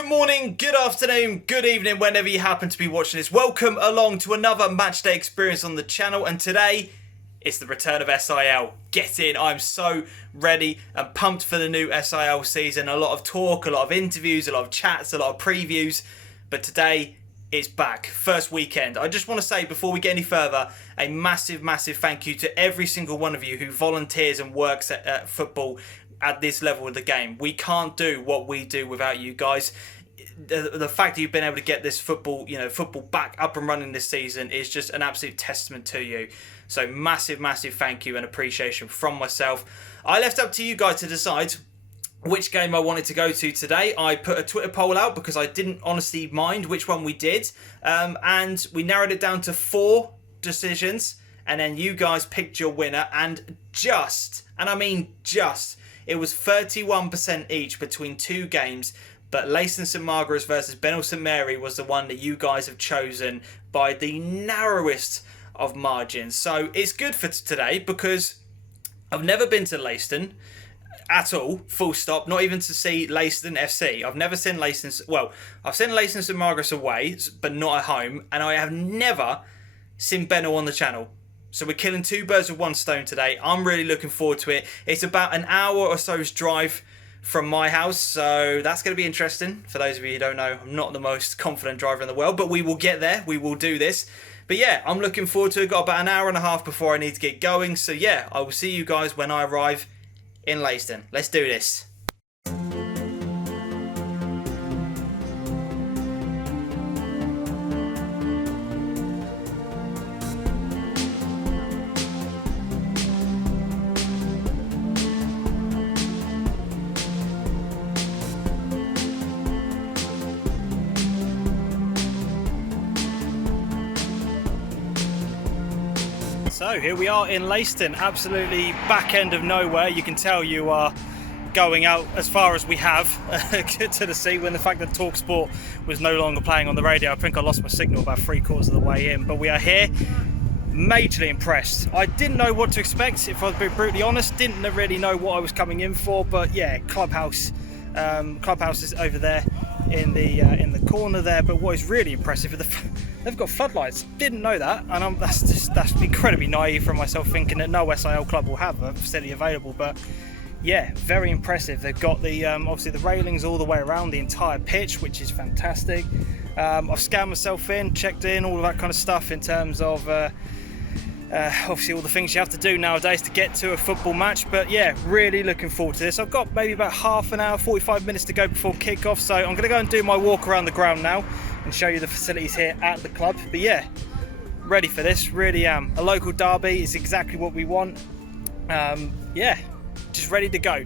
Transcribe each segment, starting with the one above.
Good morning, good afternoon, good evening, whenever you happen to be watching this. Welcome along to another matchday experience on the channel, and today it's the return of SIL. Get in, I'm so ready and pumped for the new SIL season. A lot of talk, a lot of interviews, a lot of chats, a lot of previews, but today it's back. First weekend. I just want to say before we get any further, a massive thank you to every single one of you who volunteers and works at football at this level of the game. We can't do what we do without you guys. The fact that you've been able to get this football back up and running this season is just an absolute testament to you. So massive thank you and appreciation from myself. I left up to you guys to decide which game I wanted to go to today. I put a Twitter poll out because I didn't honestly mind which one we did, and we narrowed it down to 4 decisions, and then you guys picked your winner, and I mean just, it was 31% each between 2 games, but Leiston St Margarets versus Benhall St Mary was the one that you guys have chosen by the narrowest of margins. So it's good for today because I've never been to Leiston at all, full stop, not even to see Leiston FC. I've never seen Leiston, well, I've seen Leiston St Margarets away, but not at home, and I have never seen Benhall on the channel. So we're killing 2 birds with 1 stone today. I'm really looking forward to it. It's about an hour or so's drive from my house, so that's going to be interesting. For those of you who don't know, I'm not the most confident driver in the world, but we will get there. We will do this. But yeah, I'm looking forward to it. Got about an hour and a half before I need to get going. So yeah, I will see you guys when I arrive in Leiston. Let's do this. So here we are in Leiston, absolutely back end of nowhere. You can tell you are going out as far as we have to the sea when the fact that TalkSport was no longer playing on the radio. I think I lost my signal about 3/4 of the way in, but we are here, majorly impressed. I didn't know what to expect, if I was being brutally honest. Didn't really know what I was coming in for, but yeah, clubhouse is over there in the corner there. But what is really impressive is they've got floodlights. Didn't know that, and that's incredibly naive from myself, thinking that no SIL club will have a facility available. But yeah, very impressive. They've got the obviously the railings all the way around the entire pitch, which is fantastic. I've scanned myself in, checked in, all of that kind of stuff in terms of obviously all the things you have to do nowadays to get to a football match. But yeah, really looking forward to this. I've got maybe about half an hour, 45 minutes to go before kick-off, so I'm going to go and do my walk around the ground now and show you the facilities here at the club. But yeah, ready for this, really am. A local derby is exactly what we want. Yeah, just ready to go.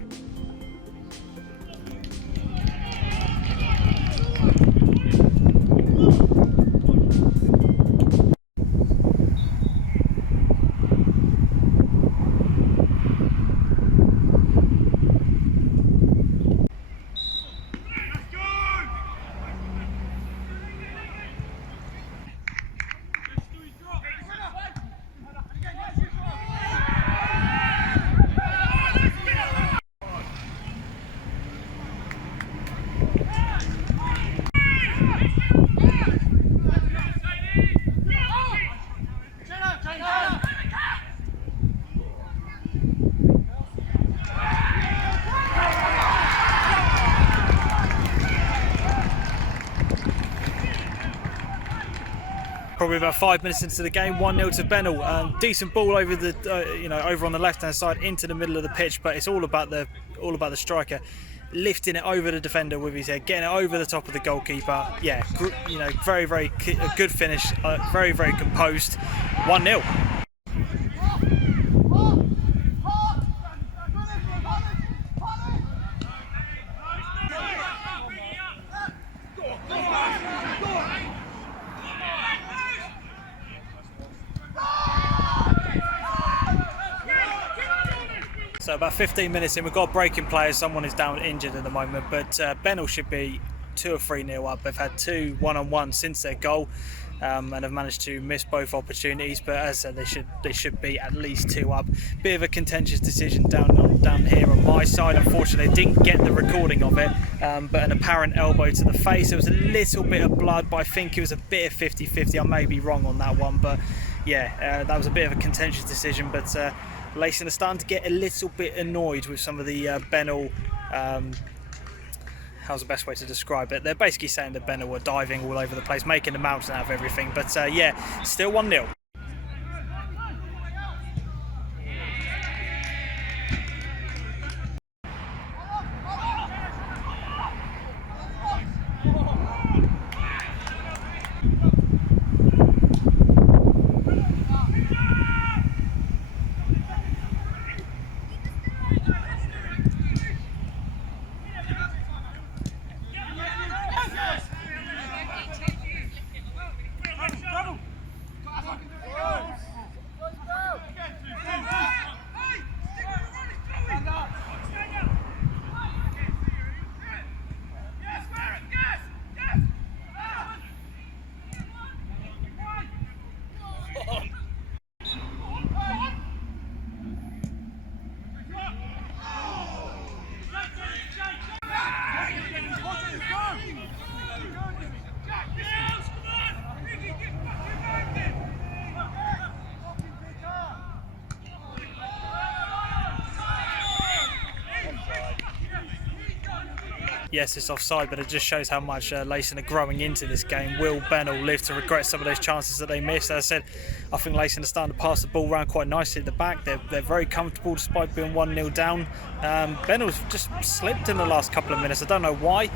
Probably about 5 minutes into the game, 1-0 to Benhall. Decent ball over the, over on the left-hand side into the middle of the pitch, but it's all about the striker lifting it over the defender with his head, getting it over the top of the goalkeeper. Yeah, very good finish, very composed. 1-0. So about 15 minutes in, we've got a break in players. Someone is down injured at the moment, but Benhall should be 2 or 3-0 up. They've had 2 one-on-ones since their goal, and have managed to miss both opportunities. But as I said, they should be at least 2 up. Bit of a contentious decision down here on my side. Unfortunately, I didn't get the recording of it, but an apparent elbow to the face. There was a little bit of blood, but I think it was a bit of 50-50. I may be wrong on that one, but yeah, that was a bit of a contentious decision. But Leiston are starting to get a little bit annoyed with some of the Benhall. How's the best way to describe it? They're basically saying that Benhall were diving all over the place, making a mountain out of everything. But yeah, still 1-0. Yes, it's offside, but it just shows how much Leiston are growing into this game. Will Benhall live to regret some of those chances that they missed? As I said, I think Leiston are starting to pass the ball around quite nicely at the back. They're very comfortable despite being 1-0 down. Benhall's just slipped in the last couple of minutes. I don't know why,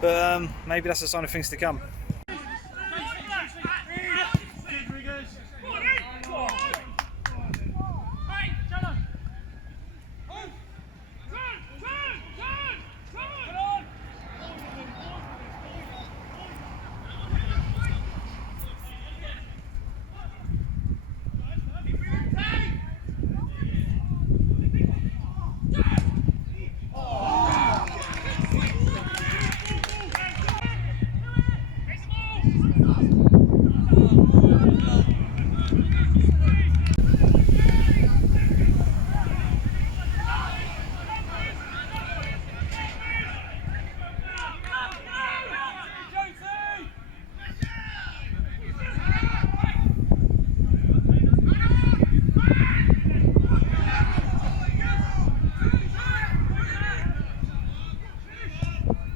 but maybe that's a sign of things to come.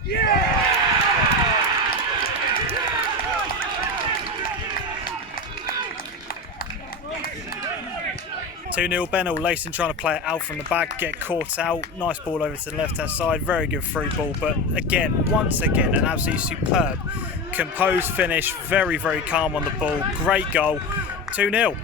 Yeah! 2-0 Benhall. Leiston trying to play it out from the back, get caught out. Nice ball over to the left-hand side. Very good through ball. But again, once again, an absolutely superb, composed finish. Very, very calm on the ball. Great goal. 2-0.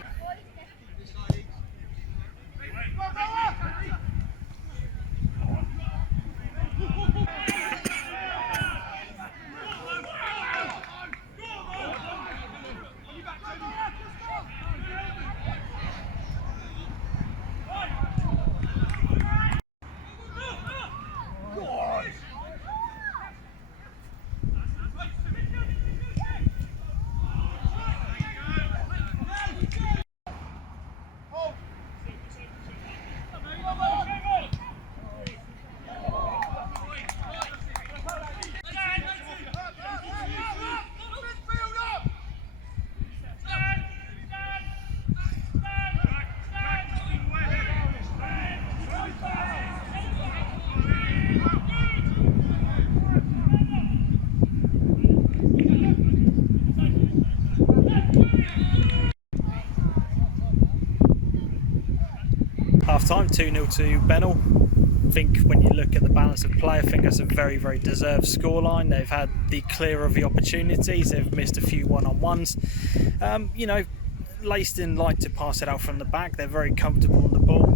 Half time, 2-0 to Benhall. I think when you look at the balance of play, I think that's a very, very deserved scoreline. They've had the clear of the opportunities. They've missed a few one-on-ones. You know, Leiston like to pass it out from the back. They're very comfortable on the ball.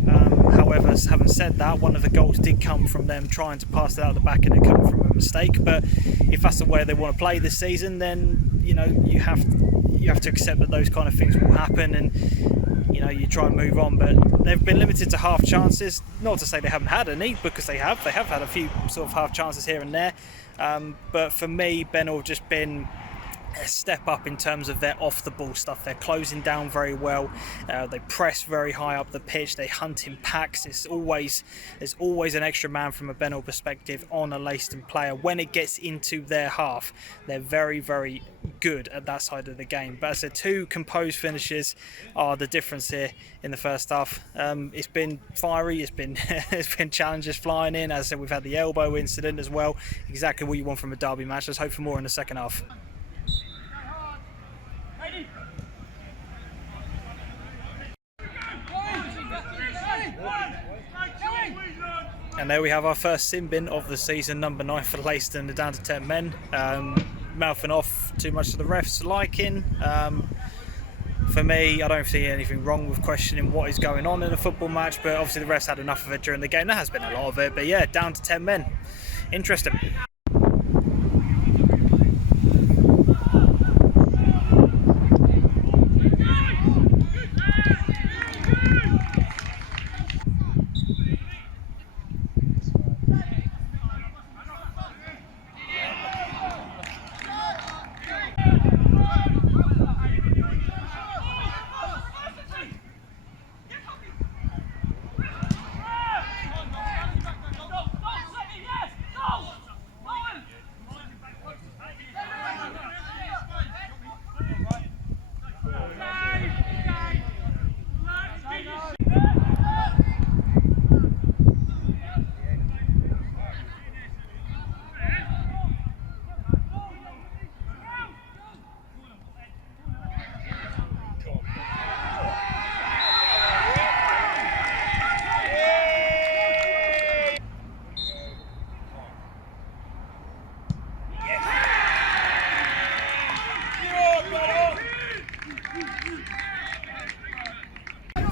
However, having said that, one of the goals did come from them trying to pass it out the back, and it came from a mistake. But if that's the way they want to play this season, then you know you have to accept that those kind of things will happen, and you know you try and move on. But they've been limited to half chances. Not to say they haven't had any, because they have had a few sort of half chances here and there. But for me, Benhall have just been a step up in terms of their off the ball stuff. They're closing down very well, they press very high up the pitch, they hunt in packs. There's always an extra man from a Benhall perspective on a Leiston player. When it gets into their half, they're very, very good at that side of the game. But as I said, 2 composed finishes are the difference here in the first half. It's been fiery, it's been it's been challenges flying in. As I said, we've had the elbow incident as well. Exactly what you want from a derby match. Let's hope for more in the second half. And there we have our first sin bin of the season, number 9 for Leiston. They're down to 10 men. Mouthing off too much to the refs' liking. For me, I don't see anything wrong with questioning what is going on in a football match, but obviously the refs had enough of it during the game. There has been a lot of it, but yeah, down to 10 men. Interesting.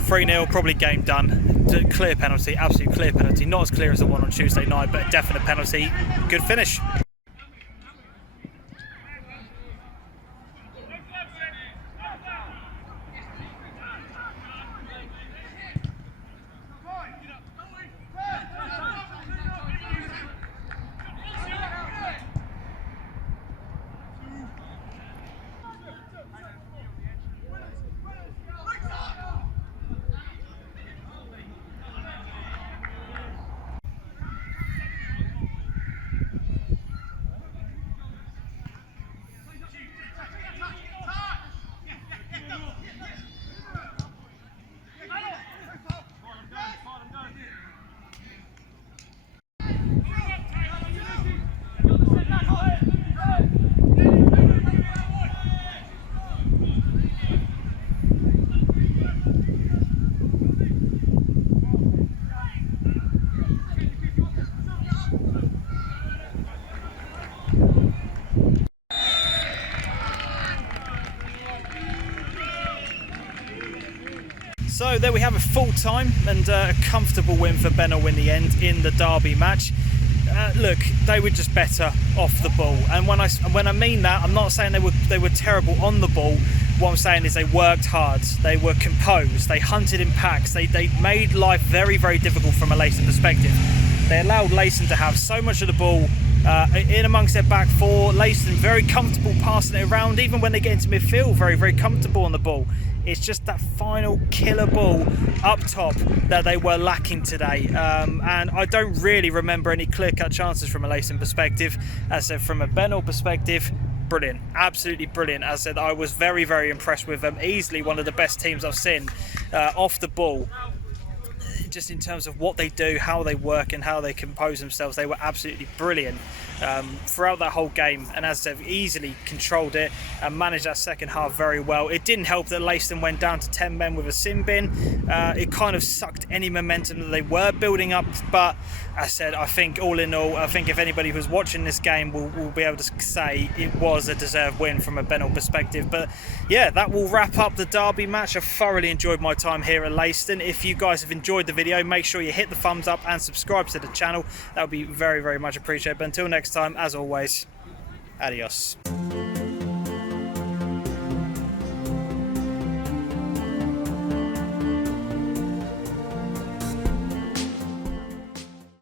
(3-0), probably game done. Clear penalty, absolute clear penalty. Not as clear as the one on Tuesday night, but a definite penalty. Good finish. So there we have a full time and a comfortable win for Benhall in the end in the derby match. Look, they were just better off the ball, and when I mean that, I'm not saying they were terrible on the ball. What I'm saying is they worked hard, they were composed, they hunted in packs, they made life very, very difficult from a Leiston perspective. They allowed Leiston to have so much of the ball in amongst their back four. Leiston very comfortable passing it around, even when they get into midfield, very, very comfortable on the ball. It's just that final killer ball up top that they were lacking today. And I don't really remember any clear-cut chances from a Leiston perspective. As I said, from a Benhall perspective, brilliant, absolutely brilliant. As I said, I was very, very impressed with them. Easily one of the best teams I've seen off the ball. Just in terms of what they do, how they work and how they compose themselves, they were absolutely brilliant throughout that whole game, and as they've easily controlled it and managed that second half very well. It didn't help that Leiston went down to 10 men with a sin bin. It kind of sucked any momentum that they were building up, but as I said, I think all in all, I think if anybody who's watching this game will be able to say it was a deserved win from a Benhall perspective. But yeah, that will wrap up the derby match. I thoroughly enjoyed my time here at Leiston. If you guys have enjoyed the video, make sure you hit the thumbs up and subscribe to the channel. That would be very, very much appreciated. But until next time, as always, adios.